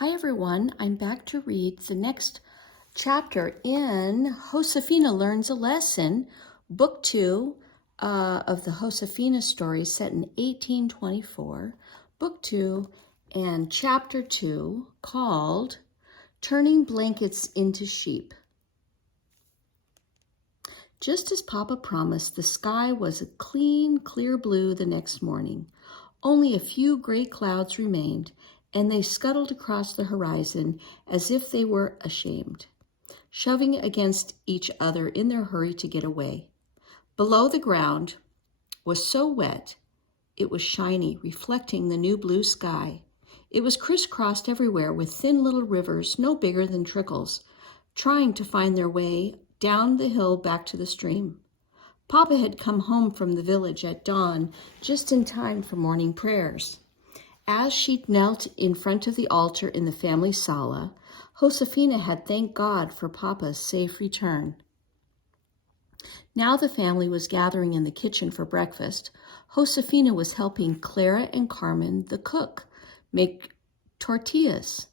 Hi everyone, I'm back to read the next chapter in Josefina Learns a Lesson, Book 2 of the Josefina story set in 1824, Book 2 and Chapter 2 called Turning Blankets into Sheep. Just as Papa promised, the sky was a clean, clear blue the next morning. Only a few gray clouds remained, and they scuttled across the horizon as if they were ashamed, shoving against each other in their hurry to get away. Below, the ground was so wet it was shiny, reflecting the new blue sky. It was crisscrossed everywhere with thin little rivers no bigger than trickles, trying to find their way down the hill back to the stream. Papa had come home from the village at dawn, just in time for morning prayers. As she knelt in front of the altar in the family sala, Josefina had thanked God for Papa's safe return. Now the family was gathering in the kitchen for breakfast. Josefina was helping Clara and Carmen, the cook, make tortillas.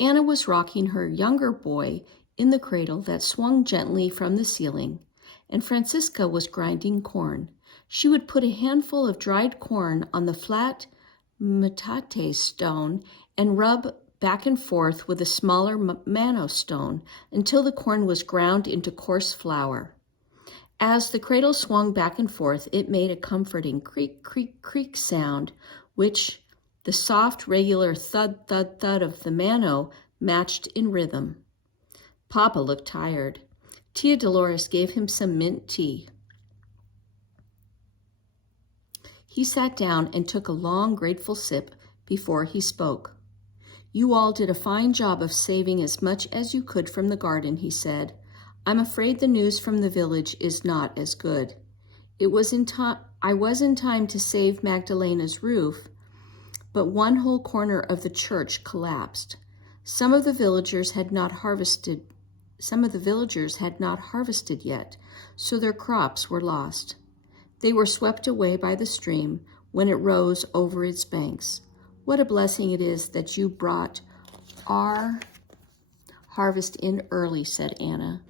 Anna was rocking her younger boy in the cradle that swung gently from the ceiling, and Francisca was grinding corn. She would put a handful of dried corn on the flat metate stone and rub back and forth with a smaller mano stone until the corn was ground into coarse flour. As the cradle swung back and forth, it made a comforting creak, creak, creak sound, which the soft, regular thud, thud, thud of the mano matched in rhythm. Papa looked tired. Tia Dolores gave him some mint tea. He sat down and took a long, grateful sip before he spoke. "You all did a fine job of saving as much as you could from the garden," he said. "I'm afraid the news from the village is not as good. I was in time to save Magdalena's roof, but one whole corner of the church collapsed. Some of the villagers had not harvested yet, so their crops were lost. They were swept away by the stream when it rose over its banks. What a blessing it is that you brought our harvest in early," said Anna.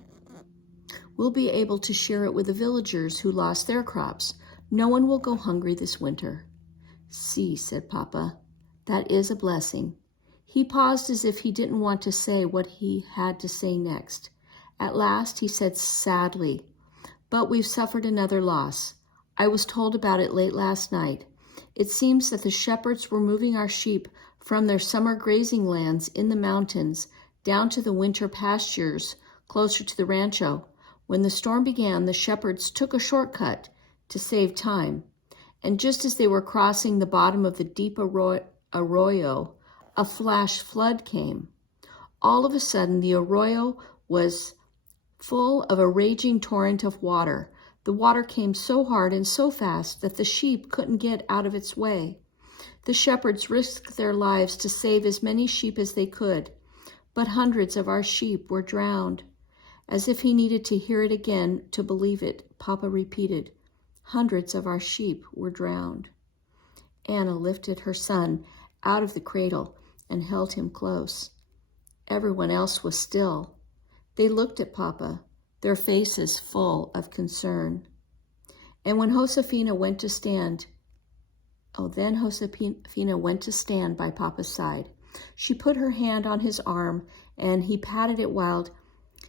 "We'll be able to share it with the villagers who lost their crops. No one will go hungry this winter." "See," said Papa, "that is a blessing." He paused as if he didn't want to say what he had to say next. At last he said sadly, "But we've suffered another loss. I was told about it late last night. It seems that the shepherds were moving our sheep from their summer grazing lands in the mountains down to the winter pastures closer to the rancho. When the storm began, the shepherds took a shortcut to save time, and just as they were crossing the bottom of the deep arroyo, a flash flood came. All of a sudden, the arroyo was full of a raging torrent of water. The water came so hard and so fast that the sheep couldn't get out of its way. The shepherds risked their lives to save as many sheep as they could, but hundreds of our sheep were drowned." As if he needed to hear it again to believe it, Papa repeated, "Hundreds of our sheep were drowned." Anna lifted her son out of the cradle and held him close. Everyone else was still. They looked at Papa, their faces full of concern. And when Josefina went to stand, Josefina went to stand by Papa's side. She put her hand on his arm, and he patted it while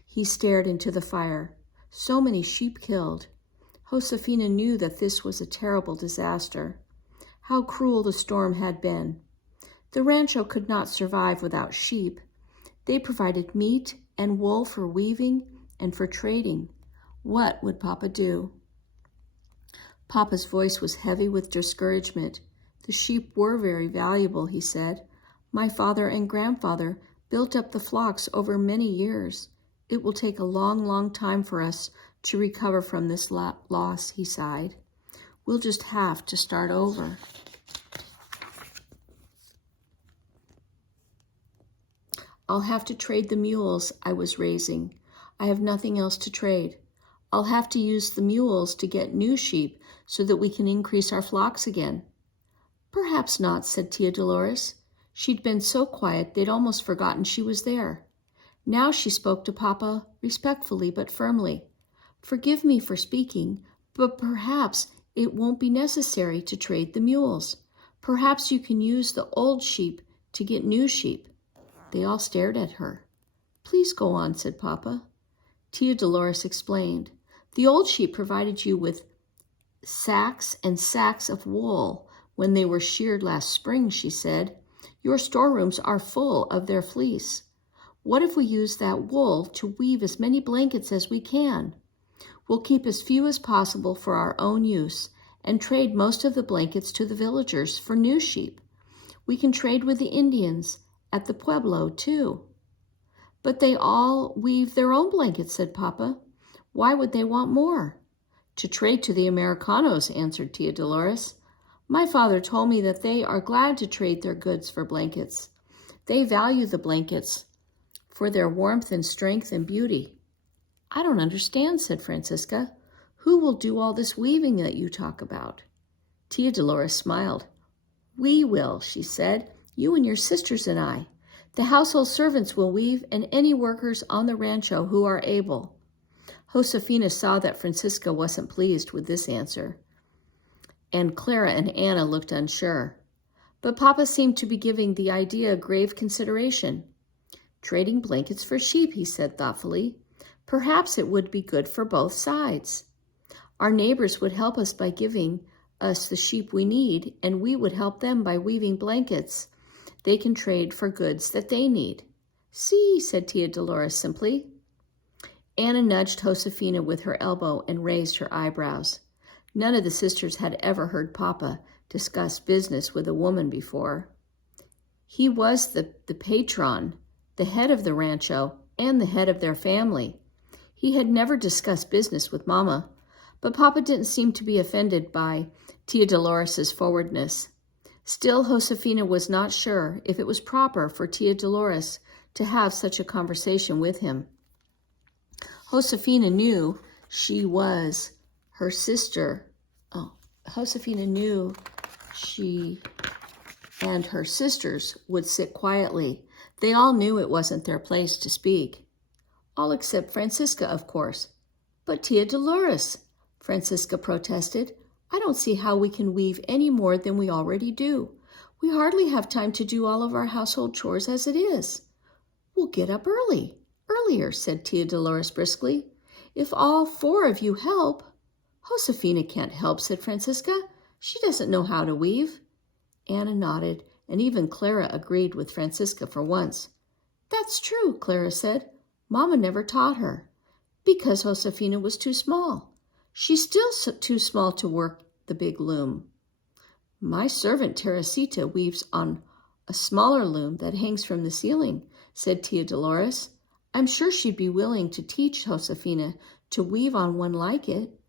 he stared into the fire. So many sheep killed. Josefina knew that this was a terrible disaster. How cruel the storm had been. The rancho could not survive without sheep. They provided meat and wool for weaving and for trading. What would Papa do? Papa's voice was heavy with discouragement. "The sheep were very valuable," he said. "My father and grandfather built up the flocks over many years. It will take a long, long time for us to recover from this loss," he sighed. "We'll just have to start over." "I'll have to trade the mules I was raising. I have nothing else to trade. I'll have to use the mules to get new sheep so that we can increase our flocks again." "Perhaps not," said Tia Dolores. She'd been so quiet they'd almost forgotten she was there. Now she spoke to Papa respectfully but firmly. "Forgive me for speaking, but perhaps it won't be necessary to trade the mules. Perhaps you can use the old sheep to get new sheep." They all stared at her. "Please go on," said Papa. Tia Dolores explained. "The old sheep provided you with sacks and sacks of wool when they were sheared last spring," she said. "Your storerooms are full of their fleece. What if we use that wool to weave as many blankets as we can? We'll keep as few as possible for our own use and trade most of the blankets to the villagers for new sheep. We can trade with the Indians at the pueblo, too." "But they all weave their own blankets," said Papa. "Why would they want more?" "To trade to the Americanos," answered Tia Dolores. "My father told me that they are glad to trade their goods for blankets. They value the blankets for their warmth and strength and beauty." "I don't understand," said Francisca. "Who will do all this weaving that you talk about?" Tia Dolores smiled. "We will," she said. "You and your sisters and I. The household servants will weave, and any workers on the rancho who are able." Josefina saw that Francisca wasn't pleased with this answer, and Clara and Anna looked unsure. But Papa seemed to be giving the idea grave consideration. "Trading blankets for sheep," he said thoughtfully. "Perhaps it would be good for both sides. Our neighbors would help us by giving us the sheep we need, and we would help them by weaving blankets they can trade for goods that they need." "See," said Tia Dolores simply. Anna nudged Josefina with her elbow and raised her eyebrows. None of the sisters had ever heard Papa discuss business with a woman before. He was the patron, the head of the rancho, and the head of their family. He had never discussed business with Mama, but Papa didn't seem to be offended by Tia Dolores's forwardness. Still, Josefina was not sure if it was proper for Tia Dolores to have such a conversation with him. Josefina knew she was her sister. Josefina knew she and her sisters would sit quietly. They all knew it wasn't their place to speak. All except Francisca, of course. "But Tia Dolores," Francisca protested, "I don't see how we can weave any more than we already do. We hardly have time to do all of our household chores as it is." "We'll get up earlier," said Tia Dolores briskly. "If all 4 of you help." "Josefina can't help," said Francisca. "She doesn't know how to weave." Anna nodded, and even Clara agreed with Francisca for once. "That's true," Clara said. "Mama never taught her, because Josefina was too small. She's still too small to work the big loom." "My servant Teresita weaves on a smaller loom that hangs from the ceiling," said Tia Dolores. "I'm sure she'd be willing to teach Josefina to weave on one like it.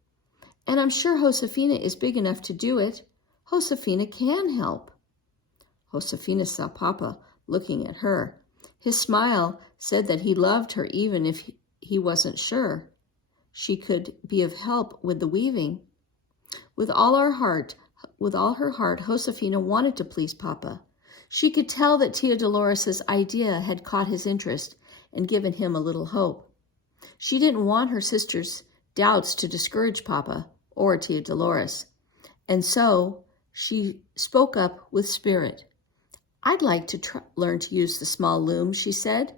And I'm sure Josefina is big enough to do it. Josefina can help." Josefina saw Papa looking at her. His smile said that he loved her even if he wasn't sure she could be of help with the weaving. With all her heart, Josefina wanted to please Papa. She could tell that Tia Dolores's idea had caught his interest and given him a little hope. She didn't want her sister's doubts to discourage Papa or Tia Dolores, and so she spoke up with spirit. "I'd like to learn to use the small loom," she said.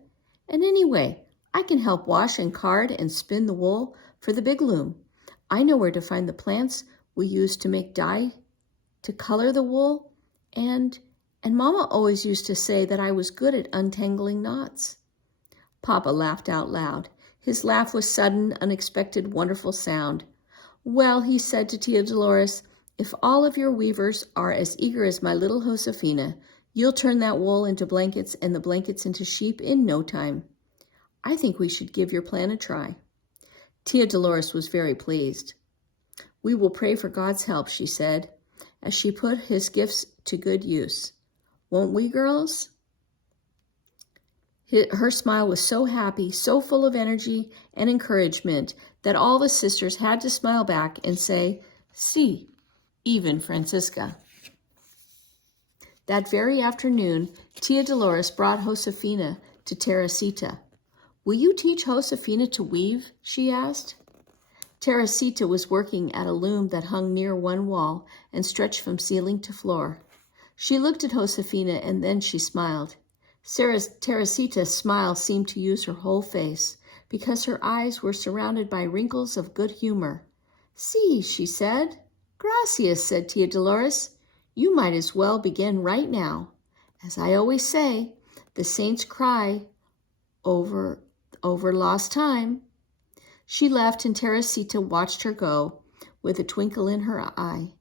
"And anyway, I can help wash and card and spin the wool for the big loom. I know where to find the plants we use to make dye to color the wool, and Mama always used to say that I was good at untangling knots." Papa laughed out loud. His laugh was sudden, unexpected, wonderful sound. "Well," he said to Tia Dolores, "if all of your weavers are as eager as my little Josefina, you'll turn that wool into blankets and the blankets into sheep in no time. I think we should give your plan a try." Tia Dolores was very pleased. "We will pray for God's help," she said, as she put his gifts to good use. "Won't we, girls?" Her smile was so happy, so full of energy and encouragement, that all the sisters had to smile back and say, "Sí," even Francisca. That very afternoon, Tia Dolores brought Josefina to Teresita. "Will you teach Josefina to weave?" she asked. Teresita was working at a loom that hung near one wall and stretched from ceiling to floor. She looked at Josefina and then she smiled. Teresita's smile seemed to use her whole face because her eyes were surrounded by wrinkles of good humor. "See," she said. "Gracias," said Tia Dolores. "You might as well begin right now. As I always say, the saints cry over lost time." She left and Teresita watched her go with a twinkle in her eye.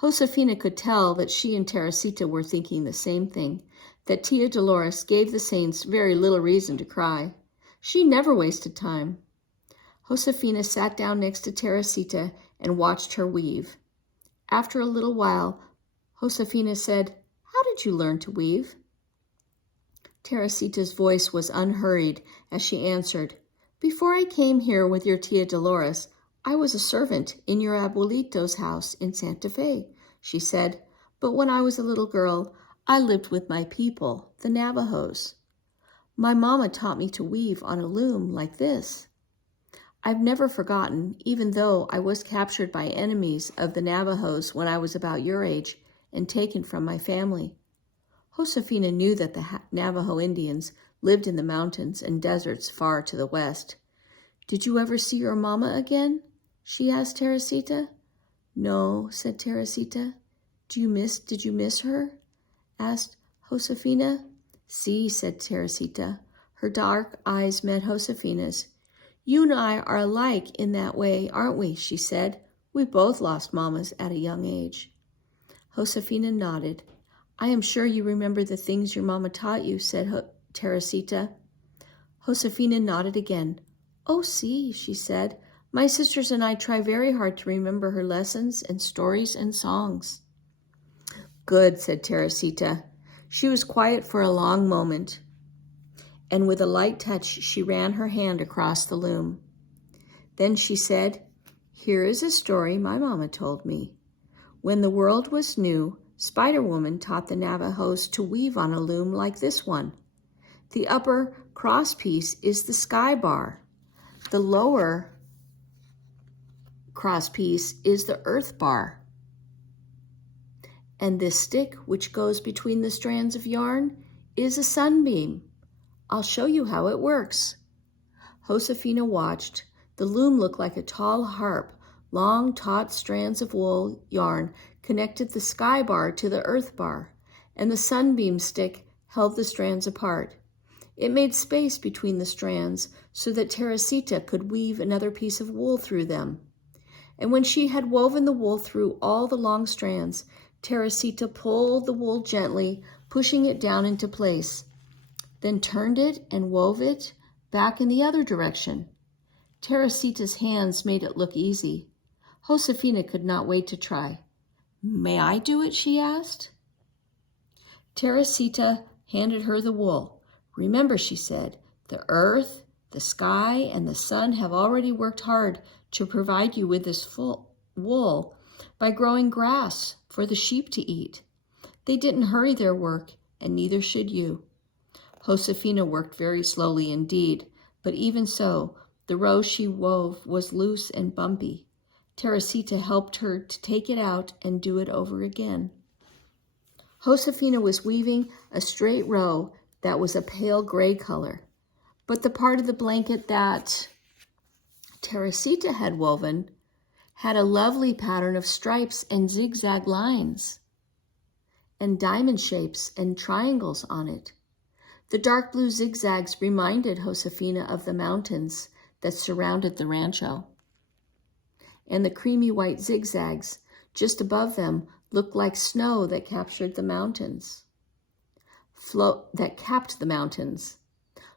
Josefina could tell that she and Teresita were thinking the same thing, that Tia Dolores gave the saints very little reason to cry. She never wasted time. Josefina sat down next to Teresita and watched her weave. After a little while, Josefina said, "How did you learn to weave?" Teresita's voice was unhurried as she answered, "Before I came here with your Tia Dolores, I was a servant in your abuelito's house in Santa Fe," she said. "But when I was a little girl, I lived with my people, the Navajos. My mama taught me to weave on a loom like this. I've never forgotten, even though I was captured by enemies of the Navajos when I was about your age and taken from my family." Josefina knew that the Navajo Indians lived in the mountains and deserts far to the west. "Did you ever see your mama again?" she asked Teresita. "No," said Teresita. Did you miss her?" asked Josefina. "Sí," said Teresita. Her dark eyes met Josefina's. "You and I are alike in that way, aren't we?" she said. "We both lost mamas at a young age." Josefina nodded. "I am sure you remember the things your mama taught you," said Teresita. Josefina nodded again. "Oh, sí," she said. "My sisters and I try very hard to remember her lessons and stories and songs." "Good," said Teresita. She was quiet for a long moment, and with a light touch she ran her hand across the loom. Then she said, "Here is a story my mama told me. When the world was new, Spider-Woman taught the Navajos to weave on a loom like this one. The upper cross piece is the sky bar. The lower cross piece is the earth bar. And this stick, which goes between the strands of yarn, is a sunbeam. I'll show you how it works." Josefina watched. The loom looked like a tall harp. Long, taut strands of wool yarn connected the sky bar to the earth bar, and the sunbeam stick held the strands apart. It made space between the strands so that Teresita could weave another piece of wool through them. And when she had woven the wool through all the long strands, Teresita pulled the wool gently, pushing it down into place, then turned it and wove it back in the other direction. Teresita's hands made it look easy. Josefina could not wait to try. "May I do it?" she asked. Teresita handed her the wool. "Remember," she said, "the earth, the sky, and the sun have already worked hard to provide you with this full wool by growing grass for the sheep to eat. They didn't hurry their work, and neither should you." Josefina worked very slowly indeed, but even so, the row she wove was loose and bumpy. Teresita helped her to take it out and do it over again. Josefina was weaving a straight row that was a pale gray color, but the part of the blanket that Teresita had woven had a lovely pattern of stripes and zigzag lines and diamond shapes and triangles on it. The dark blue zigzags reminded Josefina of the mountains that surrounded the rancho, and the creamy white zigzags just above them looked like snow that capped the mountains.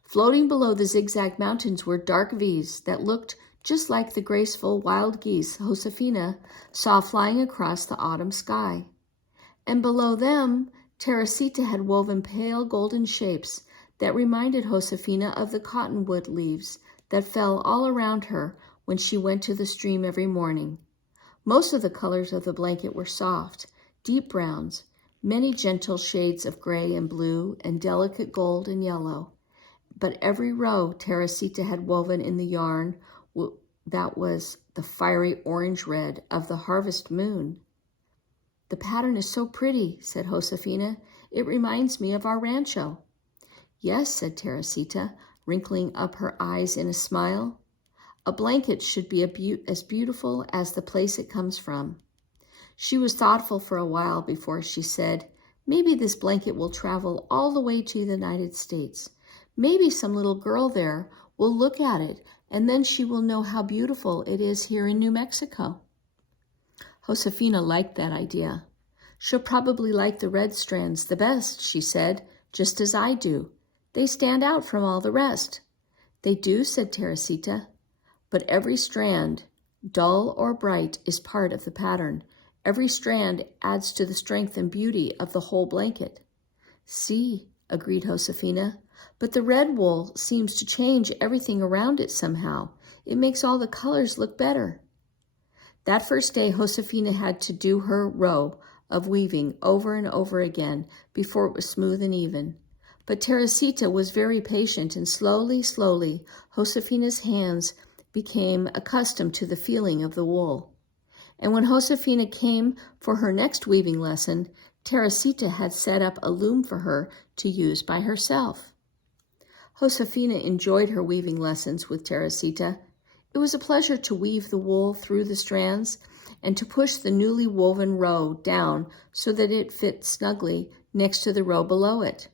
Floating below the zigzag mountains were dark V's that looked just like the graceful wild geese Josefina saw flying across the autumn sky. And below them, Teresita had woven pale golden shapes that reminded Josefina of the cottonwood leaves that fell all around her when she went to the stream every morning. Most of the colors of the blanket were soft, deep browns, many gentle shades of gray and blue and delicate gold and yellow. But every row Teresita had woven in the yarn, that was the fiery orange red of the harvest moon. "The pattern is so pretty," said Josefina. "It reminds me of our rancho." "Yes," said Teresita, wrinkling up her eyes in a smile. "A blanket should be as beautiful as the place it comes from." She was thoughtful for a while before she said, "Maybe this blanket will travel all the way to the United States. Maybe some little girl there will look at it, and then she will know how beautiful it is here in New Mexico." Josefina liked that idea. "She'll probably like the red strands the best," she said, "just as I do. They stand out from all the rest." "They do," said Teresita. "But every strand, dull or bright, is part of the pattern. Every strand adds to the strength and beauty of the whole blanket." "See," agreed Josefina, "but the red wool seems to change everything around it somehow. It makes all the colors look better." That first day, Josefina had to do her row of weaving over and over again before it was smooth and even. But Teresita was very patient, and slowly, Josefina's hands became accustomed to the feeling of the wool. And when Josefina came for her next weaving lesson, Teresita had set up a loom for her to use by herself. Josefina enjoyed her weaving lessons with Teresita. It was a pleasure to weave the wool through the strands and to push the newly woven row down so that it fit snugly next to the row below it.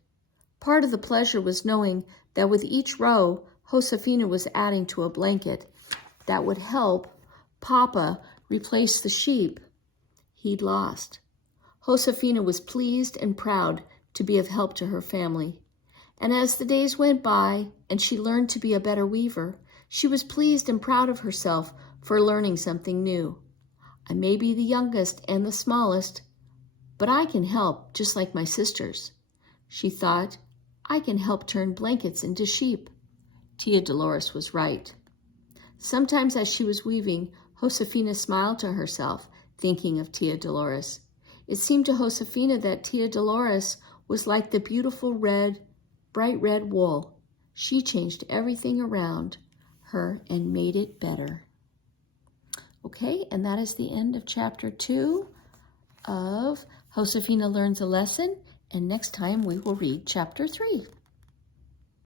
Part of the pleasure was knowing that with each row, Josefina was adding to a blanket that would help Papa replace the sheep he'd lost. Josefina was pleased and proud to be of help to her family. And as the days went by and she learned to be a better weaver, she was pleased and proud of herself for learning something new. "I may be the youngest and the smallest, but I can help just like my sisters," she thought. "I can help turn blankets into sheep." Tia Dolores was right. Sometimes as she was weaving, Josefina smiled to herself, thinking of Tia Dolores. It seemed to Josefina that Tia Dolores was like the beautiful bright red wool. She changed everything around her and made it better. Okay, and that is the end of chapter 2 of Josefina Learns a Lesson. And next time we will read chapter 3.